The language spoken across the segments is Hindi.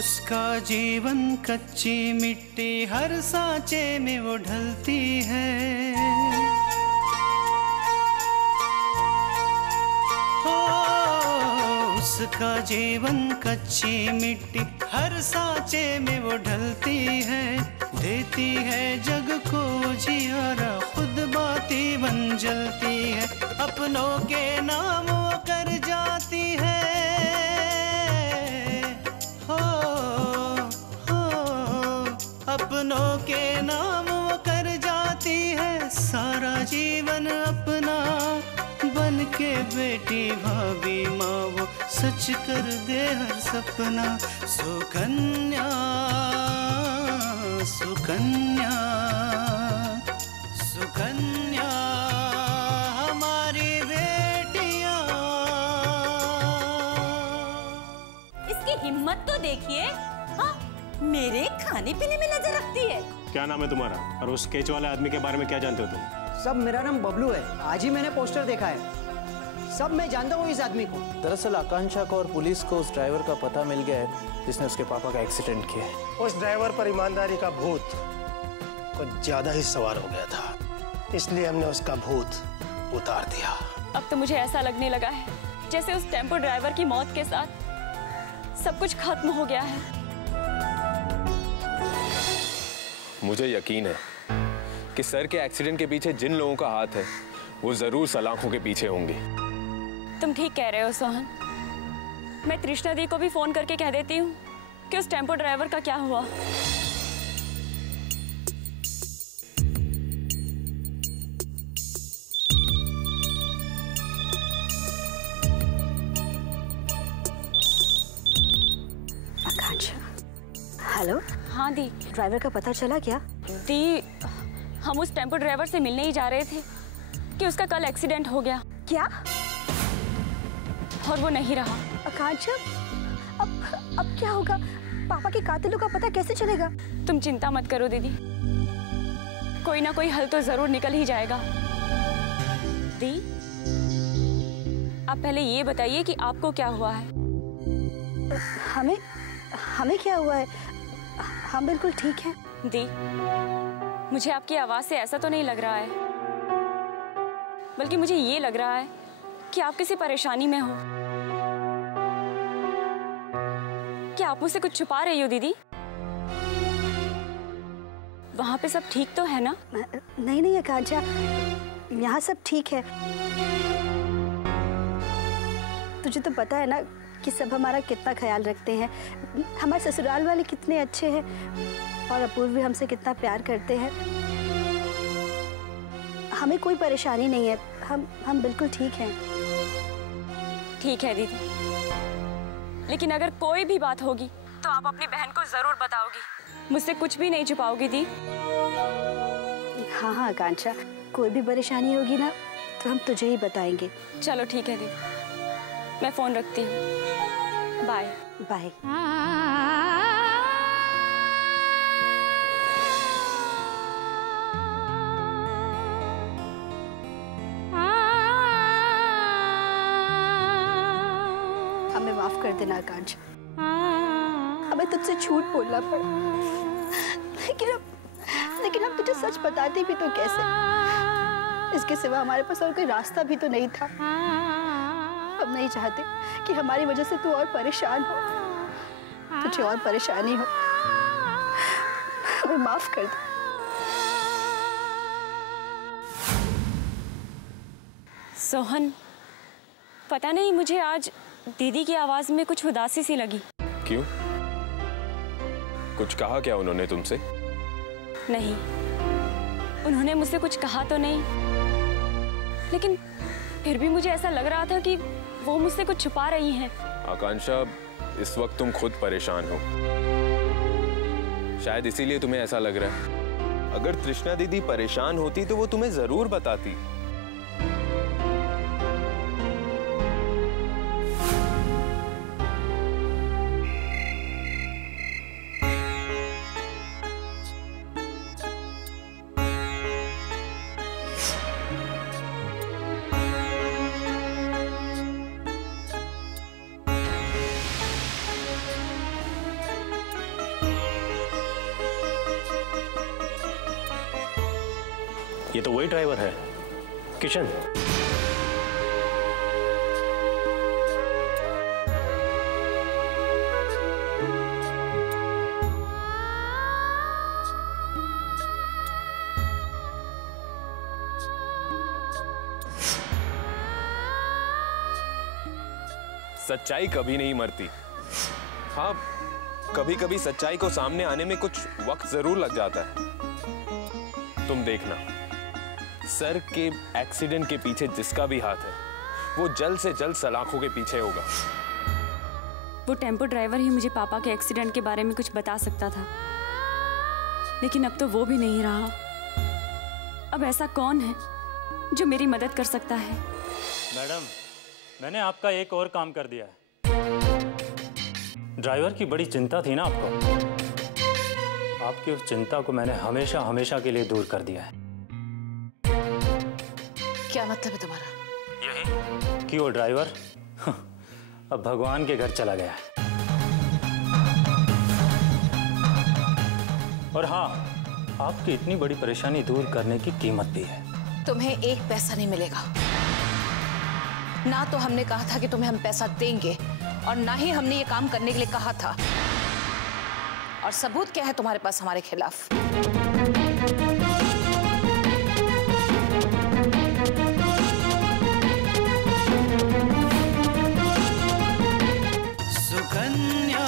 उसका जीवन कच्ची मिट्टी, हर सांचे में वो ढलती है। हो उसका जीवन कच्ची मिट्टी, हर सांचे में वो ढलती है। देती है जग को जियारा, खुद बाती बन जलती है। अपनों के नाम वो कर जाती है। अपनों के नाम वो कर जाती है। सारा जीवन अपना बन के बेटी भाभी माँ वो सच कर दे हर सपना। सुकन्या सुकन्या सुकन्या हमारी बेटियाँ। इसकी हिम्मत तो देखिए, मेरे खाने पीने में नजर रखती है। क्या नाम है तुम्हारा और उस केच वाले आदमी के बारे में क्या जानते हो तुम? सब, मेरा नाम बबलू है। आज ही मैंने पोस्टर देखा है। सब मैं जानता हूँ इस आदमी को। दरअसल आकांक्षा को और पुलिस को उस ड्राइवर का पता मिल गया है जिसने उसके पापा का एक्सीडेंट किया है। उस ड्राइवर पर ईमानदारी का भूत कुछ ज्यादा ही सवार हो गया था, इसलिए हमने उसका भूत उतार दिया। अब तो मुझे ऐसा लगने लगा है जैसे उस टेम्पो ड्राइवर की मौत के साथ सब कुछ खत्म हो गया है। मुझे यकीन है कि सर के एक्सीडेंट के पीछे जिन लोगों का हाथ है वो जरूर सलाखों के पीछे होंगे। तुम ठीक कह रहे हो सोहन। मैं तृष्णा दी को भी फोन करके कह देती हूँ कि उस टेम्पो ड्राइवर का क्या हुआ। हेलो। हाँ दी। ड्राइवर का पता चला क्या? दी, हम उस टेम्पो ड्राइवर से मिलने ही जा रहे थे कि उसका कल एक्सीडेंट हो गया। क्या? और वो नहीं रहा। आकांक्षा, अब क्या होगा? पापा के कातिलों का पता कैसे चलेगा? तुम चिंता मत करो दीदी, कोई ना कोई हल तो जरूर निकल ही जाएगा। दी, आप पहले ये बताइए कि आपको क्या हुआ है? हमें क्या हुआ है? हम बिल्कुल ठीक हैं। दी, मुझे आपकी आवाज से ऐसा तो नहीं लग रहा है, बल्कि मुझे ये लग रहा है कि आप किसी परेशानी में हो। क्या आप मुझसे कुछ छुपा रही हो दीदी? वहां पे सब ठीक तो है ना? नहीं आकांक्षा, यहाँ सब ठीक है। तुझे तो पता है ना कि सब हमारा कितना ख्याल रखते हैं। हमारे ससुराल वाले कितने अच्छे हैं और अपूर्व भी हमसे कितना प्यार करते हैं। हमें कोई परेशानी नहीं है। हम बिल्कुल ठीक हैं। ठीक है दीदी, लेकिन अगर कोई भी बात होगी तो आप अपनी बहन को जरूर बताओगी, मुझसे कुछ भी नहीं छुपाओगी दी। हाँ आकांक्षा, कोई भी परेशानी होगी ना तो हम तुझे ही बताएंगे। चलो ठीक है दीदी, मैं फोन रखती हूँ। Bye bye. हमें माफ कर देना आकांक्षा, हमें तुझसे झूठ बोलना पड़ा, लेकिन हम तुझे सच बताते भी तो कैसे? इसके सिवा हमारे पास और कोई रास्ता भी तो नहीं था। हम नहीं चाहते कि हमारी वजह से तू और परेशान हो, तुझे और परेशानी हो। हमें माफ कर दे। सोहन, पता नहीं मुझे आज दीदी की आवाज में कुछ उदासी सी लगी। क्यों? कुछ कहा क्या उन्होंने तुमसे? नहीं, उन्होंने मुझसे कुछ कहा तो नहीं, लेकिन फिर भी मुझे ऐसा लग रहा था कि वो मुझसे कुछ छुपा रही हैं। आकांक्षा, इस वक्त तुम खुद परेशान हो, शायद इसीलिए तुम्हें ऐसा लग रहा है। अगर तृष्णा दीदी परेशान होती तो वो तुम्हें जरूर बताती। ये तो वही ड्राइवर है, किशन। सच्चाई कभी नहीं मरती। हाँ, कभी कभी सच्चाई को सामने आने में कुछ वक्त जरूर लग जाता है। तुम देखना, सर के एक्सीडेंट के पीछे जिसका भी हाथ है, वो जल्द से जल्द सलाखों के पीछे होगा। वो टेम्पो ड्राइवर ही मुझे पापा के एक्सीडेंट के बारे में कुछ बता सकता था, लेकिन अब तो वो भी नहीं रहा। अब ऐसा कौन है जो मेरी मदद कर सकता है? मैडम, मैंने आपका एक और काम कर दिया है। ड्राइवर की बड़ी चिंता थी ना आपको, आपकी उस चिंता को मैंने हमेशा हमेशा के लिए दूर कर दिया है। क्या मतलब है तुम्हारा? यही कि वो ड्राइवर अब भगवान के घर चला गया है। और हाँ, आपकी इतनी बड़ी परेशानी दूर करने की कीमत भी है। तुम्हें एक पैसा नहीं मिलेगा। ना तो हमने कहा था कि तुम्हें हम पैसा देंगे, और ना ही हमने ये काम करने के लिए कहा था। और सबूत क्या है तुम्हारे पास हमारे खिलाफ? सुकन्या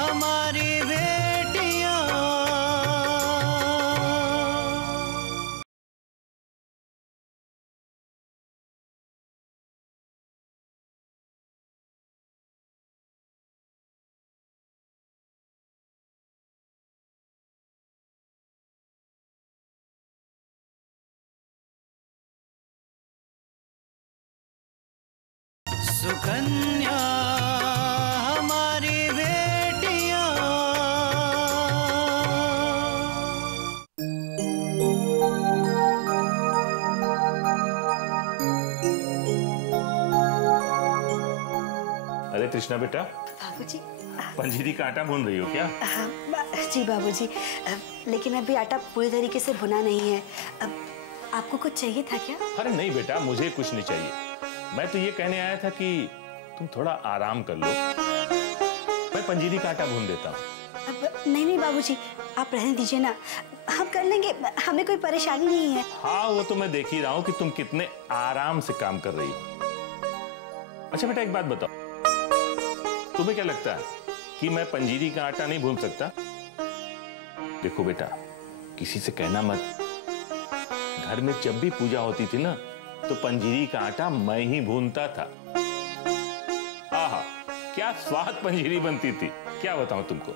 हमारी बेटियां, सुकन्या हमारी बेटियां। अरे कृष्णा बेटा, बाबूजी। पंजीरी का आटा भून रही हो क्या? जी बाबूजी, लेकिन अभी आटा पूरी तरीके से भुना नहीं है। आपको कुछ चाहिए था क्या? अरे नहीं बेटा, मुझे कुछ नहीं चाहिए। मैं तो ये कहने आया था कि तुम थोड़ा आराम कर लो, मैं पंजीरी का आटा भून देता हूँ। नहीं बाबूजी, आप रहने दीजिए ना, हम कर लेंगे, हमें कोई परेशानी नहीं है। हाँ, वो तो मैं देख ही रहा हूँ कि तुम कितने आराम से काम कर रही हो। अच्छा बेटा, एक बात बताओ, तुम्हें क्या लगता है कि मैं पंजीरी का आटा नहीं भून सकता? देखो बेटा, किसी से कहना मत, घर में जब भी पूजा होती थी ना, तो पंजीरी का आटा मैं ही भूनता था। आहा, क्या स्वाद पंजीरी बनती थी, क्या बताऊं तुमको।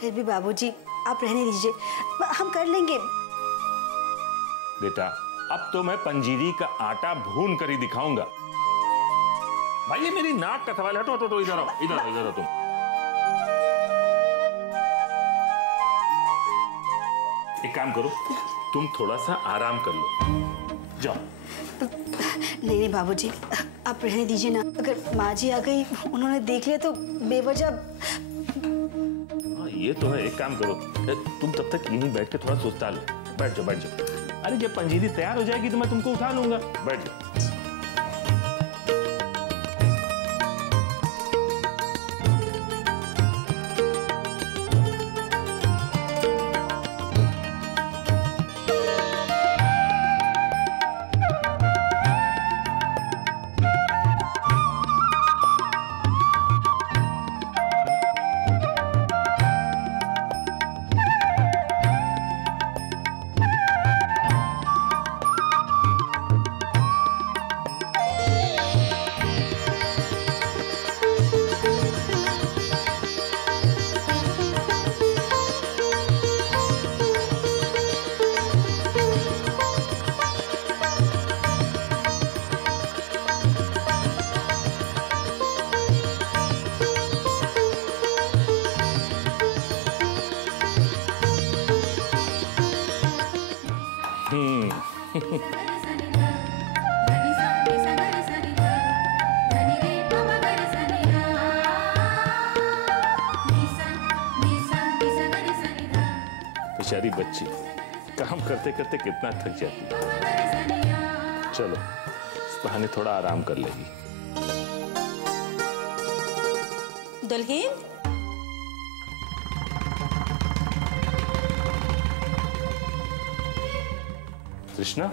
फिर भी बाबूजी, आप रहने दीजिए, हम कर लेंगे। बेटा, अब तो मैं पंजीरी का आटा भून कर ही दिखाऊंगा। भाई, ये मेरी नाक का सवाल है। हटो, इधर आओ, इधर आओ तुम। एक काम करो, तुम थोड़ा सा आराम कर लो, जाओ। नहीं बाबूजी, आप रहने दीजिए ना, अगर माँ जी आ गई, उन्होंने देख लिया तो बेवजह। ये तो है, एक काम करो, तुम तब तक यहीं बैठ के थोड़ा सोचता लो। बैठ जाओ। अरे जब पंजीरी तैयार हो जाएगी तो मैं तुमको उठा लूंगा, बैठ जाओ। बेचारी बच्ची काम करते करते कितना थक जाती है। चलो इस बहाने थोड़ा आराम कर लेगी। दुल्हन, कृष्णा,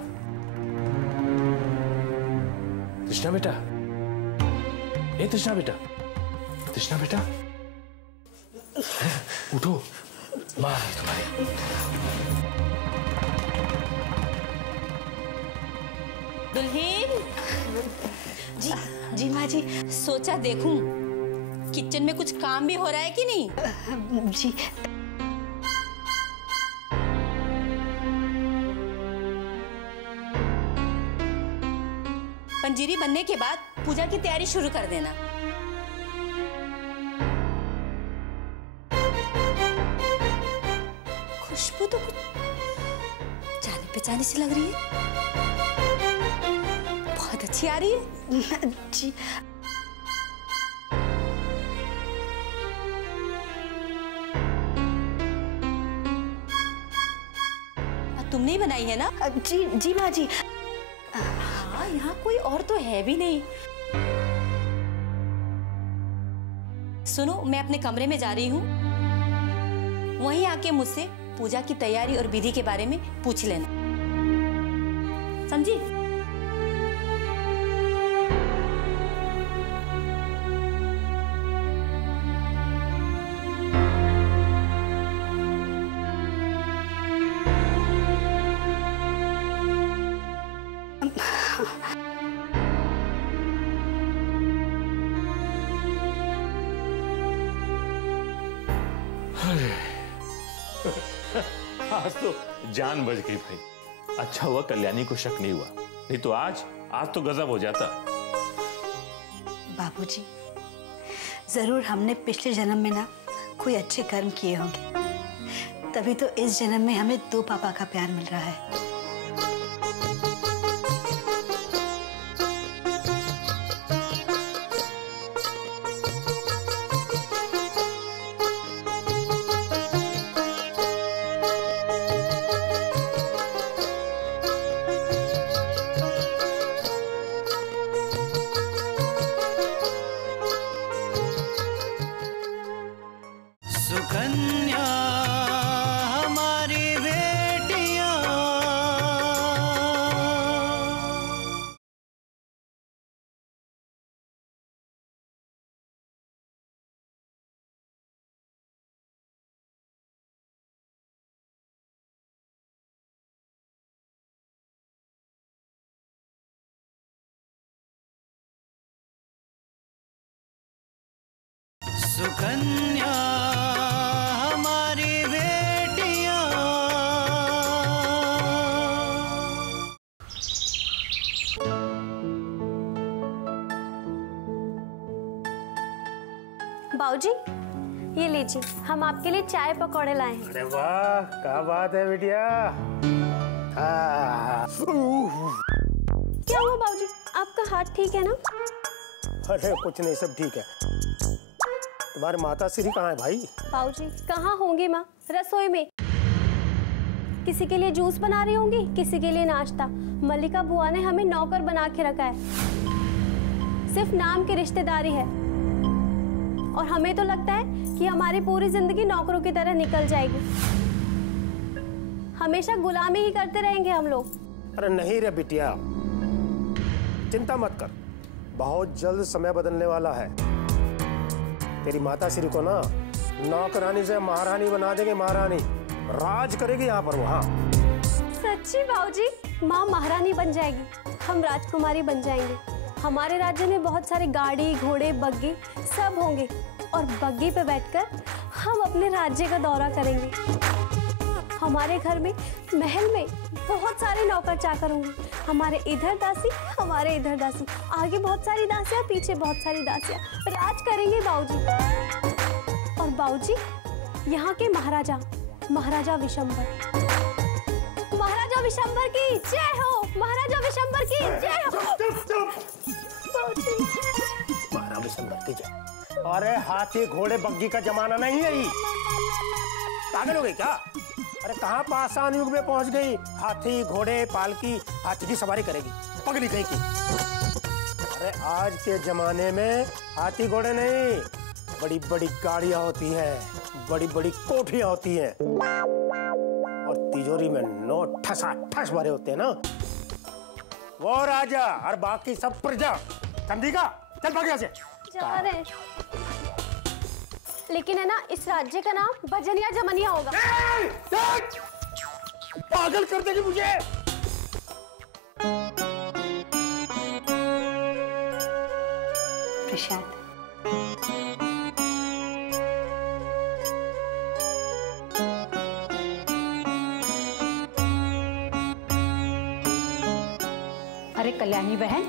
कृष्णा बेटा, ए कृष्णा बेटा, कृष्णा बेटा, उठो, माँ है तुम्हारी। दुल्हन जी, जी माँ जी, सोचा देखूं किचन में कुछ काम भी हो रहा है कि नहीं। जी पंजीरी बनने के बाद पूजा की तैयारी शुरू कर देना। खुशबू तो कुछ जाने पहचाने सी लग रही है, बहुत अच्छी आ रही है। जी तुमने ही बनाई है ना। जी जी माँ जी। हाँ, यहाँ कोई और तो है भी नहीं। सुनो, मैं अपने कमरे में जा रही हूँ, वहीं आके मुझसे पूजा की तैयारी और विधि के बारे में पूछ लेना, समझी। आज तो जान बच गई भाई। अच्छा हुआ कल्याणी को शक नहीं हुआ, नहीं तो आज तो गजब हो जाता। बाबूजी, जरूर हमने पिछले जन्म में ना कोई अच्छे कर्म किए होंगे, तभी तो इस जन्म में हमें दो पापा का प्यार मिल रहा है। सुकन्या हमारी बेटियां, सुकन्या हमारी बेटियां। बाबूजी, ये लीजिए, हम आपके लिए चाय पकौड़े लाए हैं। अरे वाह, क्या बात है बिटिया। क्या हुआ बाबूजी, आपका हाथ ठीक है ना? अरे कुछ नहीं, सब ठीक है। तुम्हारे माता श्री कहाँ है भाई? बाबूजी कहाँ होंगे माँ? रसोई में। किसी के लिए जूस बना रही होंगी, किसी के लिए नाश्ता। मल्लिका बुआ ने हमें नौकर बना के रखा है, सिर्फ नाम की रिश्तेदारी है, और हमें तो लगता है कि हमारी पूरी जिंदगी नौकरों की तरह निकल जाएगी। हमेशा गुलामी ही करते रहेंगे हम लोग। अरे नहीं रे बिटिया, चिंता मत कर, बहुत जल्द समय बदलने वाला है। तेरी माता श्री को ना नौकरानी से महारानी बना देंगे, महारानी राज करेगी यहाँ पर। वहाँ सच्ची बाबूजी, माँ महारानी बन जाएगी, हम राजकुमारी बन जाएंगे। हमारे राज्य में बहुत सारे गाड़ी घोड़े बग्गी सब होंगे, और बग्गी पे बैठकर हम अपने राज्य का दौरा करेंगे। हमारे घर में महल में बहुत सारे नौकर चाकर होंगे, हमारे इधर दासी, हमारे इधर दासी, आगे बहुत सारी दासियाँ, पीछे बहुत सारी दासियाँ, राज करेंगे बाबूजी। और बाबूजी, यहाँ के महाराजा, महाराजा विशंबर, महाराजा विशंबर की जय हो, महाराजा विशंबर की जय हो। महाराजा विशंबर की जय। अरे हाथी घोड़े बग्गी का जमाना नहीं है, पागल हो गई क्या? अरे कहाँ पाषाण युग में पहुंच गई? हाथी घोड़े पालकी, हाथी की सवारी करेगी पगली कहीं की। अरे आज के जमाने में हाथी घोड़े नहीं, बड़ी बड़ी गाड़ियां होती हैं, बड़ी बड़ी कोठियां होती हैं और तिजोरी में नोट ठसा ठस भरे होते हैं ना। वो राजा और बाकी सब प्रजा। चंदिका चल भाग यहाँ से। जा रहे हैं। लेकिन है ना, इस राज्य का नाम भजनिया जमनिया होगा। पागल कर देगी मुझे। प्रसाद, अरे कल्याणी बहन,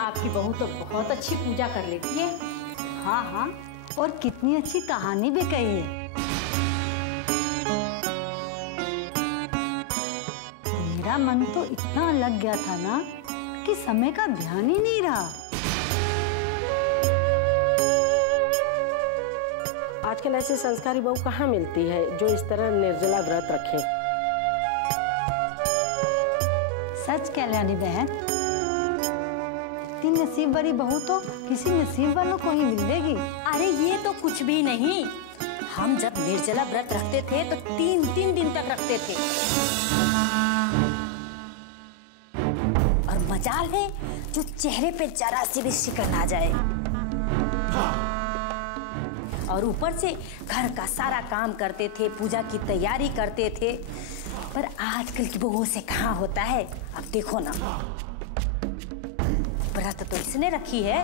आपकी बहू तो बहुत अच्छी पूजा कर लेती है। हाँ हाँ, और कितनी अच्छी कहानी भी कही है। मेरा मन तो इतना लग गया था ना कि समय का ध्यान ही नहीं रहा। आजकल ऐसी संस्कारी बहू कहाँ मिलती है जो इस तरह निर्जला व्रत रखे। सच कल्याणी बहन, इतनी नसीब वाली बहू तो किसी नसीब वालों को ही मिलेगी। अरे ये तो कुछ भी नहीं। हम जब निर्जला व्रत रखते थे तो 3-3 दिन तक रखते थे। और मजाल है जो चेहरे पे जरा सी भी शिकन ना जाए। और ऊपर से घर का सारा काम करते थे, पूजा की तैयारी करते थे। पर आजकल की बहू से कहाँ होता है। अब देखो ना, व्रत तो इसने रखी है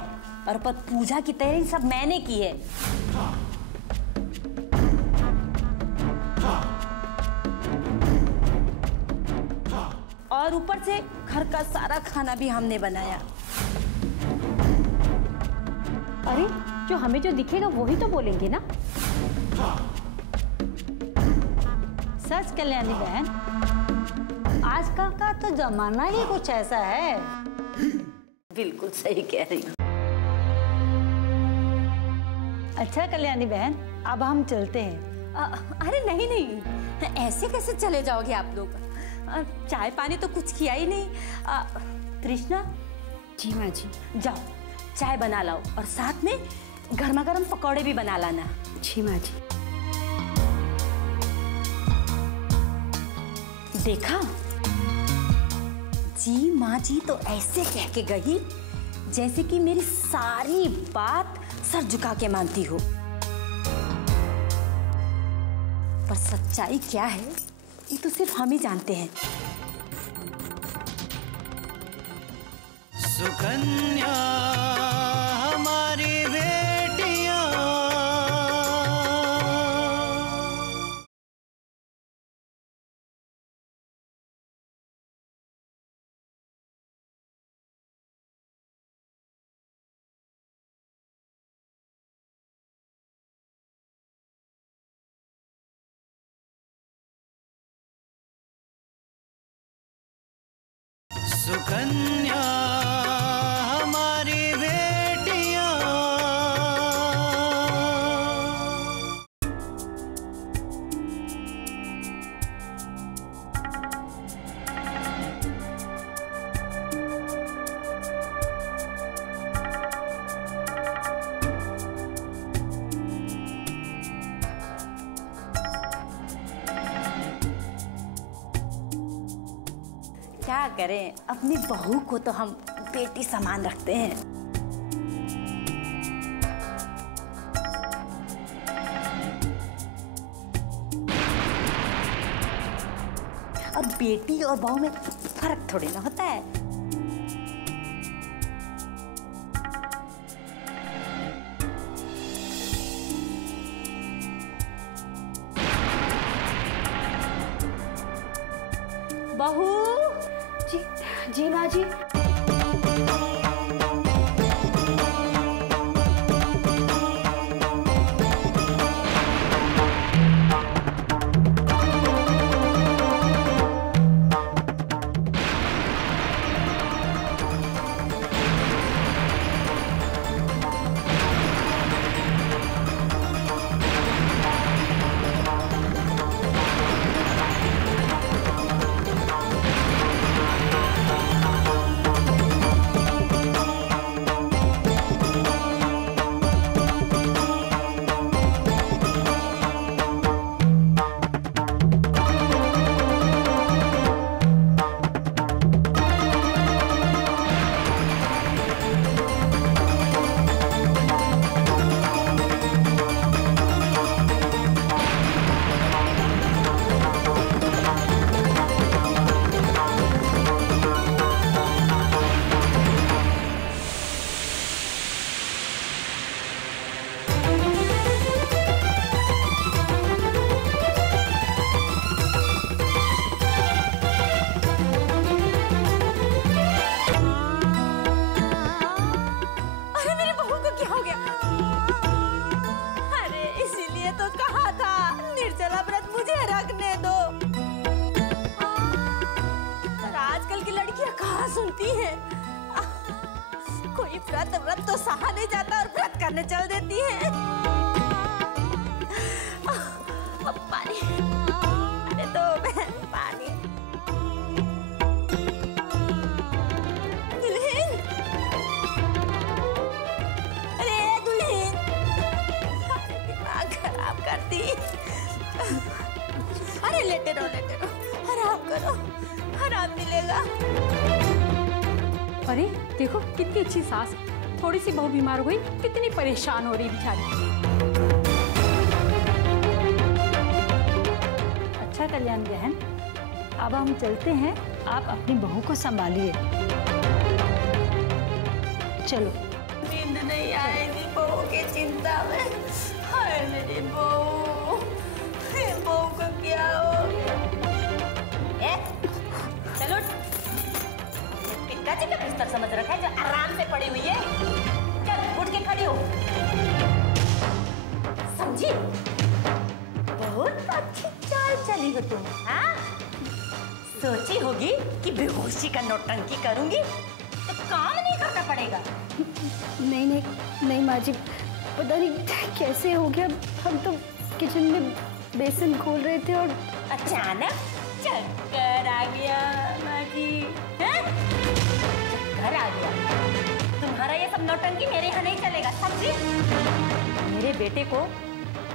और पर पूजा की तैयारी सब मैंने की है। और ऊपर से घर का सारा खाना भी हमने बनाया। अरे जो हमें जो दिखेगा वही तो बोलेंगे ना। सच कल्याणी बहन, आजकल का तो जमाना ही कुछ ऐसा है। बिल्कुल सही कह रही हूँ। अच्छा कल्याणी बहन, अब हम चलते हैं। अरे नहीं नहीं, ऐसे कैसे चले जाओगे आप लोग? चाय पानी तो कुछ किया ही नहीं। कृष्णा। जी माँ जी। जाओ चाय बना लाओ और साथ में गर्मा गर्म पकौड़े भी बना लाना। जी माँ जी। देखा, जी माँ जी तो ऐसे कह के गई जैसे कि मेरी सारी बात सर झुका के मानती हो। पर सच्चाई क्या है ये तो सिर्फ हम ही जानते हैं। सुकन्या हमारी बेटियां, सुकन्या हमारी बेटियां। क्या करें, अपनी बहू को तो हम बेटी समान रखते हैं। और बेटी और बहू में फर्क थोड़ी ना होता है। बहू। जी माँ जी। मैंने तो कहा था निर्जला व्रत मुझे रखने दो, पर आजकल की लड़कियां कहाँ सुनती हैं। कोई व्रत तो सहा नहीं जाता और व्रत करने चल देती है। पानी अरे दो बहन पानी। दुल्हन, अरे दुल्हन, दिमाग खराब कर दी। अरे लेटे रहो, आराम करो, आराम मिलेगा। अरे देखो कितनी अच्छी सास, थोड़ी सी बहू बीमार हो गई, कितनी परेशान हो रही बेचारी। अच्छा कल्याण बहन, अब हम चलते हैं, आप अपनी बहू को संभालिए। चलो। नींद नहीं आएगी बहू की चिंता में। हाय मेरी बहू, बहू को क्या हो गया? चलो, पिक्का जी का बिस्तर समझ रखा है जो आराम से पड़ी हुई है। चल उठ के खड़ी हो। समझी? बहुत अच्छी चाल चली हो तुम, हाँ? सोची होगी कि बेहोशी का नौटंकी करूंगी तो काम नहीं करना पड़ेगा। नहीं माँ जी, पता नहीं कैसे हो गया। हम तो किचन में बेसन खोल रहे थे और अचानक चक्कर आ गया माँ जी। चक्कर आ गया? तुम्हारा ये सब नौटंकी मेरे यहाँ नहीं चलेगा, समझी? मेरे बेटे को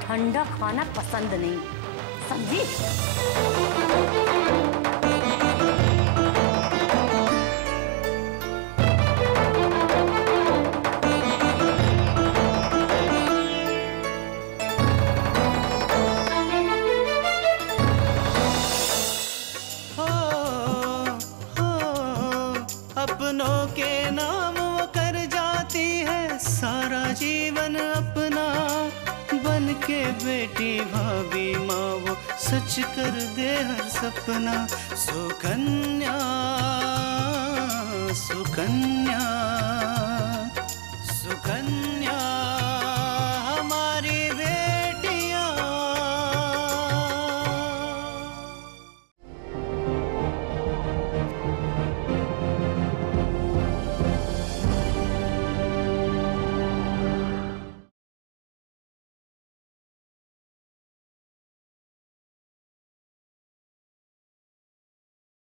ठंडा खाना पसंद नहीं, समझी? अपनों के नाम वो कर जाती है सारा जीवन अपना, बन के बेटी भाभी माँ वो सच कर दे हर सपना। सुकन्या सुकन्या सुकन्या।